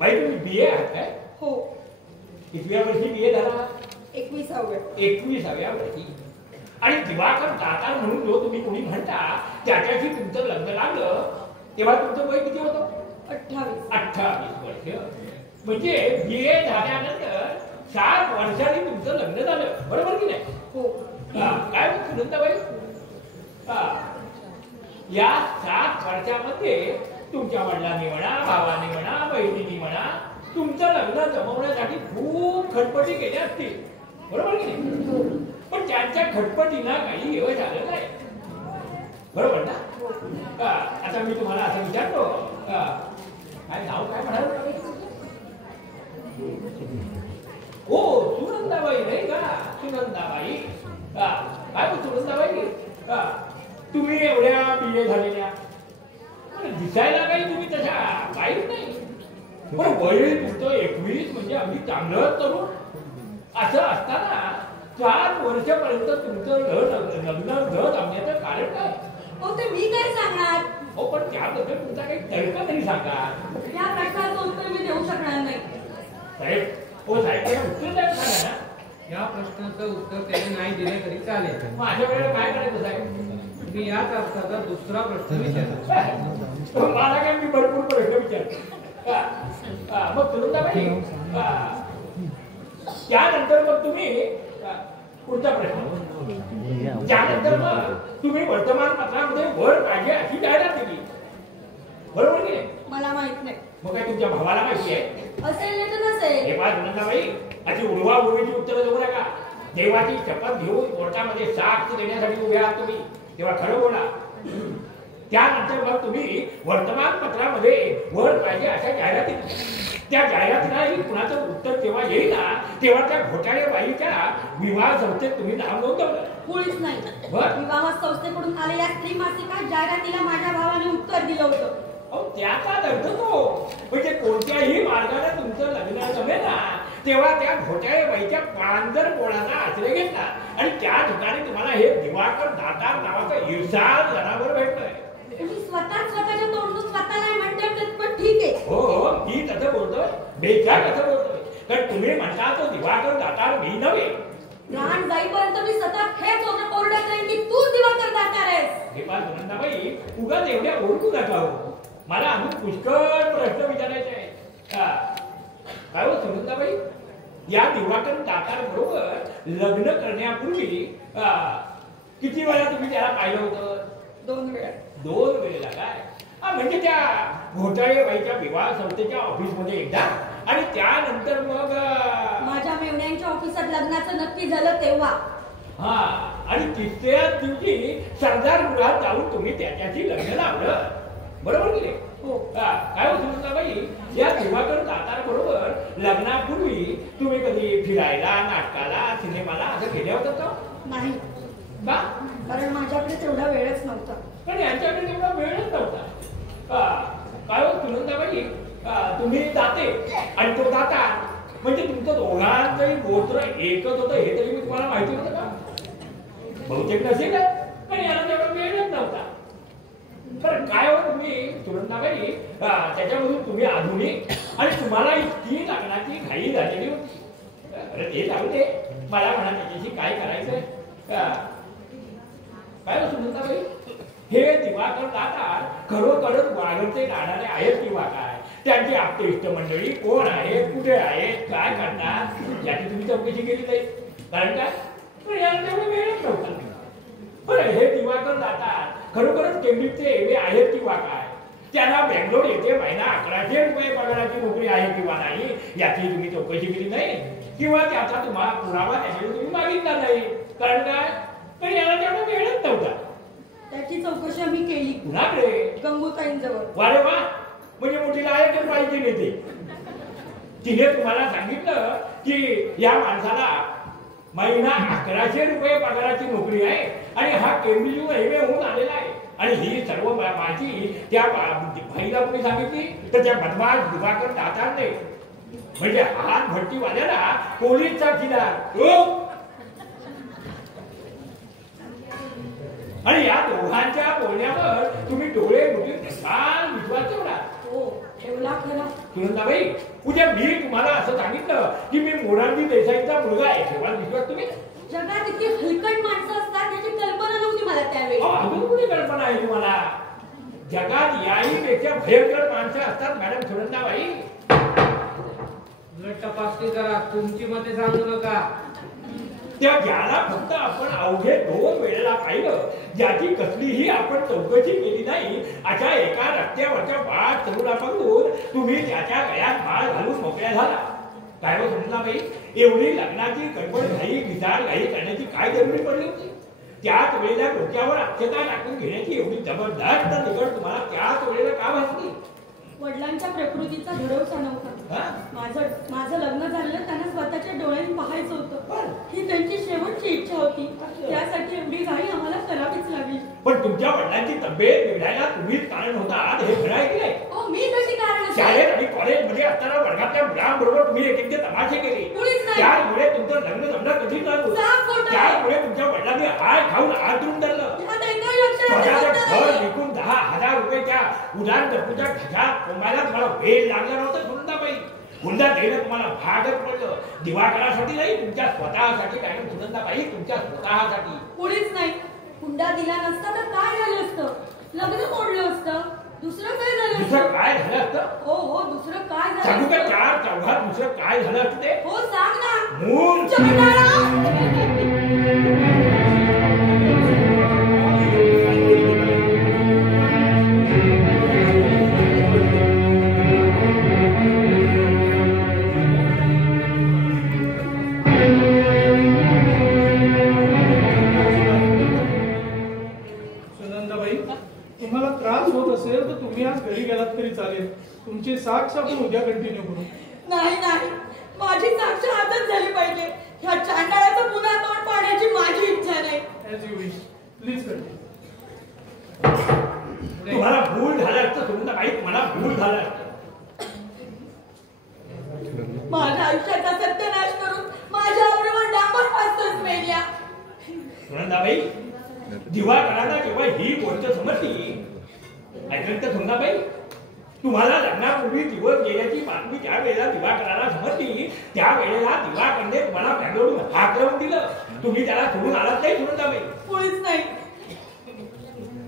बाई तुम्ही BA आहात काय? हो. कितव्या वर्षी BA झाला? 21व्या वर्षी. आणि दिवाकर दातार म्हणून जो तुम्ही कोणी म्हणता त्याच्याशी तुमचं लग्न लागलं तेव्हा तुमचं वय किती होतं? 28 वर्ष. म्हणजे BA झाल्यानंतर 7 वर्षांनी तुमचं लग्न झालं, बरोबर की नाही? हो. काय सुनंदाबाई? या 7 वर्षामध्ये तुमच्या वडिलांनी म्हणा, भावाने म्हणा, बहिणींनी म्हणा तुमचं लग्न जमवण्यासाठी खूप खटपटी केल्या असतील, बरोबर की नाही? पण त्यांच्या खटपटीला काही यश आलं नाही, बरोबर ना? आता मी तुम्हाला असं विचारतो, काय नाव काय म्हणाल? हो, सुनंदाबाई नाही का? सुनंदाबाई. काय सुनंदाबाई, तुम्ही एवढ्या BA झालेल्या, दिसायला काही तुम्ही तशा काहीच नाही, पण वय तुमचं 21 म्हणजे अगदी चांगलं तरुण. असं असताना 4 वर्षापर्यंत तुमचं लग्न न जमण्याचं कारण काय? हो, ते मी काय सांगणार? हो, पण त्याबद्दल तुमचा काही तर्क तरी सांगा. या प्रश्नाचं उत्तर मी देऊ शकणार नाही. साहेब, हो साहेब, उत्तर द्यायला सांगा ना. या प्रश्नाचं उत्तर त्याने नाही दिले तरी चालेल. माझ्या वेळेला काय करायचं साहेब? मी याच अर्थाचा दुसरा प्रश्न विचारतो. मला काय, मी भरपूर प्रश्न विचारतो. मग सुनंदाबाई, त्यानंतर मग तुम्ही पुढचा प्रश्न, त्यानंतर मग तुम्ही वर्तमानपत्रामध्ये वर पाहिजे अशी जाहिरात केली, बरोबर की नाही? मला माहित नाही. मग काय तुमच्या भावाला माहिती आहे? असेल नाही तर नसेल. हे पहा सुनंदाबाई, अशी उडवा उडवीची उत्तरं देऊ नका. देवाची शपथ घेऊन कोर्टामध्ये साक्ष देण्यासाठी उभे आहात तुम्ही, तेव्हा खरं बोला. त्यानंतर मग तुम्ही वर्तमानपत्रामध्ये वर पाहिजे अशा जाहिराती, त्या जाहिरातीलाही कुणाचं उत्तर जेव्हा येईल ना तेव्हा त्या घोटाळे बाईच्या विवाह संस्थेत तुम्ही नाव नोंदवलं. कुणीच नाही. विवाह संस्थेकडून आलेल्या स्त्री मासिकात जाहिरातीला माझ्या भावाने उत्तर दिलं होतं. अहो, त्याचाच अर्थ तो म्हणजे कोणत्याही मार्गाने तुमचं लग्न जमेल ना तेव्हा त्या घोटाळे बाईच्या पांजर पोळाचा आश्रय घेतला आणि त्या ठिकाणी तुम्हाला हे दिवाकर दातार नावाचं इर्षाद जनावर भेटतंय. तुम्ही स्वतःच्या तोंडून स्वतःला म्हणते पण ठीक आहे. हो, मी तसं बोलतोय, बेकार कसं बोलतोय, कारण तुम्ही म्हणता तो दिवाकर दातार मी नव्हे. प्राण जाईपर्यंत मी सतत हेच ओरडत राहीन की तूच दिवाकर दातार आहेस. हे पहा सुनंदाबाई, उगाच एवढ्या ओरडू नका हो. मला अजून पुष्कळ प्रश्न विचारायचे आहेत. काय हो सुनंदाबाई, या दिवाकर दातार बरोबर लग्न करण्यापूर्वी किती वेळा तुम्ही त्याला पाहिलं होतं? 2 वेळा. 2 वेळेला काय? म्हणजे त्या घोटाळे बाईच्या विवाह संस्थेच्या ऑफिसमध्ये एकदा आणि त्यानंतर मग माझ्या मेवण्यांच्या ऑफिसात लग्नाचं नक्की झालं तेव्हा. आणि तिसऱ्याच दिवशी सरदार गृहात जाऊन तुम्ही त्याच्याशी लग्न लावलं, बरोबर की नाही? हो. काय होत सुनंदाबाई, या दिवाकर दातार बरोबर लग्नापूर्वी तुम्ही कधी फिरायला, नाटकाला, सिनेमाला असं गेले होतं का? नाही. का? कारण माझ्याकडे तेवढा वेळच नव्हता. पण यांच्याकडे तेवढा वेळच नव्हता. काय होत सुनंदाबाई, तुम्ही दाते आणि तो दातार म्हणजे तुमचं दोघांचंही गोत्र एकच होतं हे तरी मी तुम्हाला माहिती होतं का? बहुतेक नसेल, पण याला तेवढा वेळच नव्हता. तर काय हो तुम्ही सुनंदाबाई, त्याच्यामधून तुम्ही आधुनिक आणि तुम्हाला इतकी लग्नाची घाई झालेली होती. ते जाऊ दे, मला म्हणा त्याच्याशी काय करायचंय. काय हो सुनंदाबाई, हे दिवाकर दातार खरोखरच वाढवते राहणारे आहेत किंवा काय? त्यांची आपली इष्ट मंडळी कोण आहेत, कुठे आहेत, काय करतात याची तुम्ही चौकशी केली नाही. कारण काय? पण याला तेवढा वेळच नव्हता. बरं, हे दिवाकर दातार खरोखरच केंब्रिजचे एवढे आहेत किंवा काय? त्यांना बेंगलोर येथे महिना 1100 रुपये पगाराची नोकरी आहे किंवा नाही याची तुम्ही चौकशी केली नाही किंवा त्याचा तुम्हाला पुरावा त्याच्याकडे तुम्ही मागितला नाही. कारण काय? पण याला तेवढा वेळच नव्हता. त्याची चौकशी आम्ही केली. कुणाकडे? गंगूताईंजवळ. वारे वा, म्हणजे मोठी लायक पाहिजे नेते. तिने तुम्हाला सांगितलं की या माणसाला महिना 1100 रुपये पगाराची नोकरी आहे आणि हा केंब्रिजहून रेल्वे होऊन आलेला आहे. आणि ही सर्व माहिती त्या भाईला कोणी सांगितली तर त्या बदमाश दिवाकर दातारने, म्हणजे हात भट्टीवाल्याला पोलीस साक्षीदार. आणि या दोघांच्या बोलण्यावर तुम्ही डोळे मोठी विश्वास ठेवला. हो, ठेवला खरा. सुनंदाबाई, उद्या मी तुम्हाला असं सांगितलं की मी मोरारजी देसाईंचा मुलगा आहे, ठेवाल विश्वास तुम्ही? जगात इतकी हलकट माणसं असतात याची कल्पना नव्हती मला त्यावेळी. अजून कुठे कल्पना आहे तुम्हाला? जगात याहीपेक्षा भयंकर माणसं असतात मॅडम सुनंदाबाई. ब्लड तपासणी करा, तुमची मते सांगू नका. त्या ज्याला फक्त आपण अवघे 2 वेळेला पाहिलं, ज्याची कसलीही आपण चौकशी केली नाही, अशा एका रस्त्यावरच्या बाळ तरुणापासून तुम्ही त्याच्या गळ्यात माळ घालून मोकळ्या झाला. काय हो सुनंदाबाई, एवढी लग्नाची गडबड घाई विचार घाई करण्याची काय जरुरी पडली होती? त्याच वेळेला डोक्यावर अक्षता टाकून घेण्याची एवढी जबरदस्त निवड तुम्हाला त्याच वेळेला का भासली? वडिलांच्या प्रकृतीचा भरवसा नव्हता. माझं लग्न झालेलं त्यांना स्वतःच्या डोळ्यांनी पाहायचं होतं. ही त्यांची शेवटची इच्छा होती. त्यासाठी एवढी घाई आम्हाला करावीच लागली. पण तुमच्या वडिलांची तब्येत बिघडायला तुम्हीच कारण होता, हे खरं आहे की नाही? हो, मी कशी कारण? शाळेत आणि कॉलेजमध्ये असताना वर्गातल्या मुलांबरोबर तुम्ही एक तमाशे केले, त्यामुळे तुमचं लग्न जमणं कठीण झालं. त्यामुळे तुमच्या वडिलांनी हाय खाऊन आतरून धरलं. घर विकून 10,000 रुपये त्या उदार दपूच्या ढगात कोंबायला तुम्हाला वेळ लागला नव्हता सुनंदाबाई. हुंडा देणं तुम्हाला भागच पडलं. दिवाकरासाठी नाही, तुमच्या स्वतःसाठी. मॅडम सुनंदाबाई, तुमच्या स्वतःसाठी. कोणीच नाही. हुंडा दिला नसता तर काय झालं असतं? लग्न मोडलं असतं. दुसरं काय झालं? दुसरं काय झालं असतं? हो हो, दुसरं काय झालं? सांगू का 4 चौघात दुसरं काय झालं असतं ते? हो सांग ना. मूल तुम्हाला त्रास होत असेल तर तुम्ही आज घरी गेलात तरी चालेल. तुमची साक्ष आपण उद्या कंटिन्यू करू. नाही नाही, माझी साक्ष आजच झाली पाहिजे. ह्या चांडाळाचं पुन्हा तोंड पाडण्याची माझी इच्छा नाही. As you wish. Please continue. तुम्हाला भूल झालं असतं सुनंदाबाई, तुम्हाला भूल झालं असतं. माझ्या आयुष्याचा सत्यानाश करून माझ्या आवडीवर डांबर फासतोस मेल्या. सुनंदाबाई, दिवाकरांना जेव्हा ही गोष्ट समजली, ऐकलं तर सुनंदाबाई, तुम्हाला लग्नापूर्वी दिवस गेल्याची बातमी ज्या वेळेला दिवाकराला समजली, त्या वेळेला दिवाकरने तुम्हाला बँगलोरून हाकलवून दिलं. तुम्ही त्याला सोडून आलात नाही सुनंदाबाई? कोणीच नाही.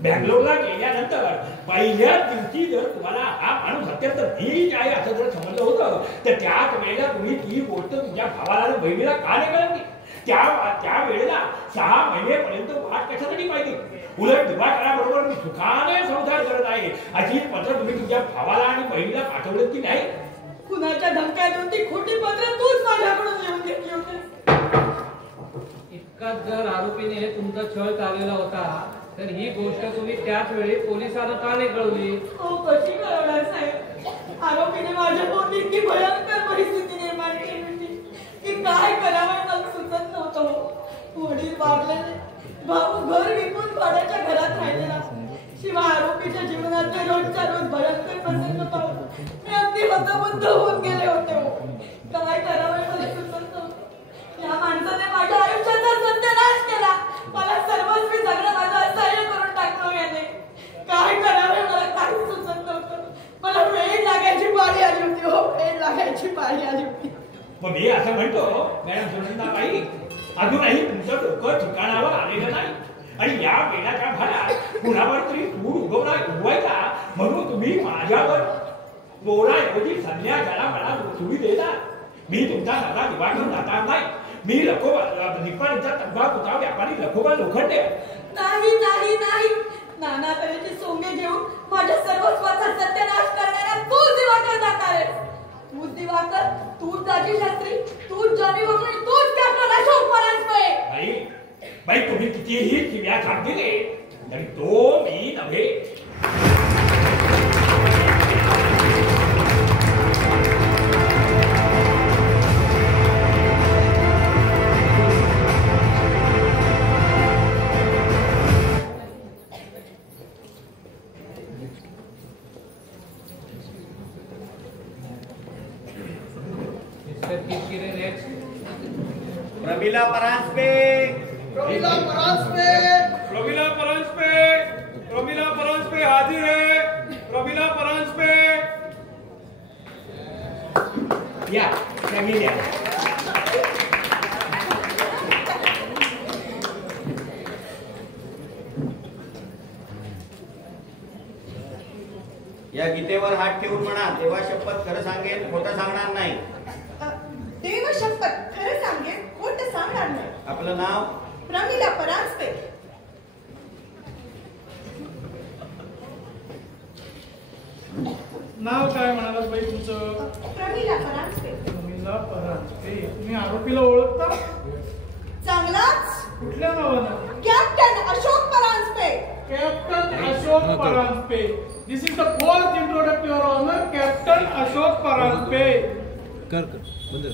बँगलोरला गेल्यानंतर पहिल्याच दिवशी जर तुम्हाला हा माणूस अत्यंत नीच आहे असं जर समजलं होतं, तर त्याच वेळेला तुम्ही ती गोष्ट तुमच्या भावाला आणि बहिणीला का नाही कळवली? त्या वेळेला 6 महिनेपर्यंत वाट कशासाठी पाहिजे? उलट दिवाकराबरोबर मी सुखाने संसार करत आहे अशी पत्र तुम्ही तुमच्या भावाला आणि बहिणीला पाठवलं की नाही? कुणाच्या धमक्या देऊन ती खोटी पत्र तूच माझ्याकडून लिहून घेतली होती. इतकाच जर आरोपीने तुमचा छळ चाललेला होता तर ही गोष्ट तुम्ही त्याच वेळी पोलिसांना का नाही कळवली? हो, कशी कळवणार साहेब? आरोपीने माझ्या पोटी इतकी भयंकर परिस्थिती निर्माण केली होती की काय करावं मला सुचत नव्हतं. वडील वारलेले, भाऊ घर विकून भाड्याच्या घरात राहिलेला. शिवाय आरोपीच्या जीवनातले रोजच्या रोज भयंकर प्रसंग पाहून मी अगदी हतबुद्ध होऊन गेले होते. काय करावं मला सुचत नव्हतं. या माणसाने माझ्या आयुष्याचा सत्यानाश केला. मला सर्वस्वी जगणं माझं असह्य करून टाकलं याने. काय करावे मला काही सुचत नव्हतं. मला वेळ लागायची पाळी आली होती. हो, वेळ लागायची पाळी आली होती. मग मी असं म्हणतो मॅडम सुनंदाबाई, अजूनही तुमचं डोकं ठिकाणावर आलेलं नाही आणि या वेळाच्या भागात कुणावर तरी सूर उगवायचा म्हणून तुम्ही माझ्यावर पोराऐवजी संन्यासाला मला सुरी देता. मी तुमचा दादा दिवाकर जाणार नाही. मी निपाणीचा तंबा पुता व्यापारी लखोबा लोखंडे. नाही नाही नाही, नाना तऱ्हेची सोंगे घेऊन माझ्या सर्वस्वाचा सत्यानाश करणारा तूच दिवाकर जाणार आहेस. तूच दिवाकर, तूच दाजी शास्त्री, तूच जॉनी वगैरे, तूच कॅप्टन अशोक परांजपे. बाई, तुम्ही कितीही शिव्या छाप दिले तरी तो मी नव्हे. प्रमिला परांजपे. प्रमिला परांजपे. प्रमिला परांजपे. प्रमिला परांजपे हाजिर है. प्रमिला परांजपे. या त्या गेल्या. या गीतेवर हात ठेवून म्हणा, देवा शपथ खरं सांगेन, खोटं सांगणार नाही. देव शपथ खरं सांगेन, खोटं सांगणार नाही. आपलं नाव? प्रमिला परांजपे. नाव काय म्हणालात बाई तुमचं? प्रमिला परांजपे. प्रमिला परांजपे. तुम्ही आरोपीला ओळखता? चांगलाच. कुठल्या नावानं? Captain Ashok Paranjpe. Captain Ashok Paranjpe. This is the fourth introduce your honour, captain Ashok Paranjpe. कर बंद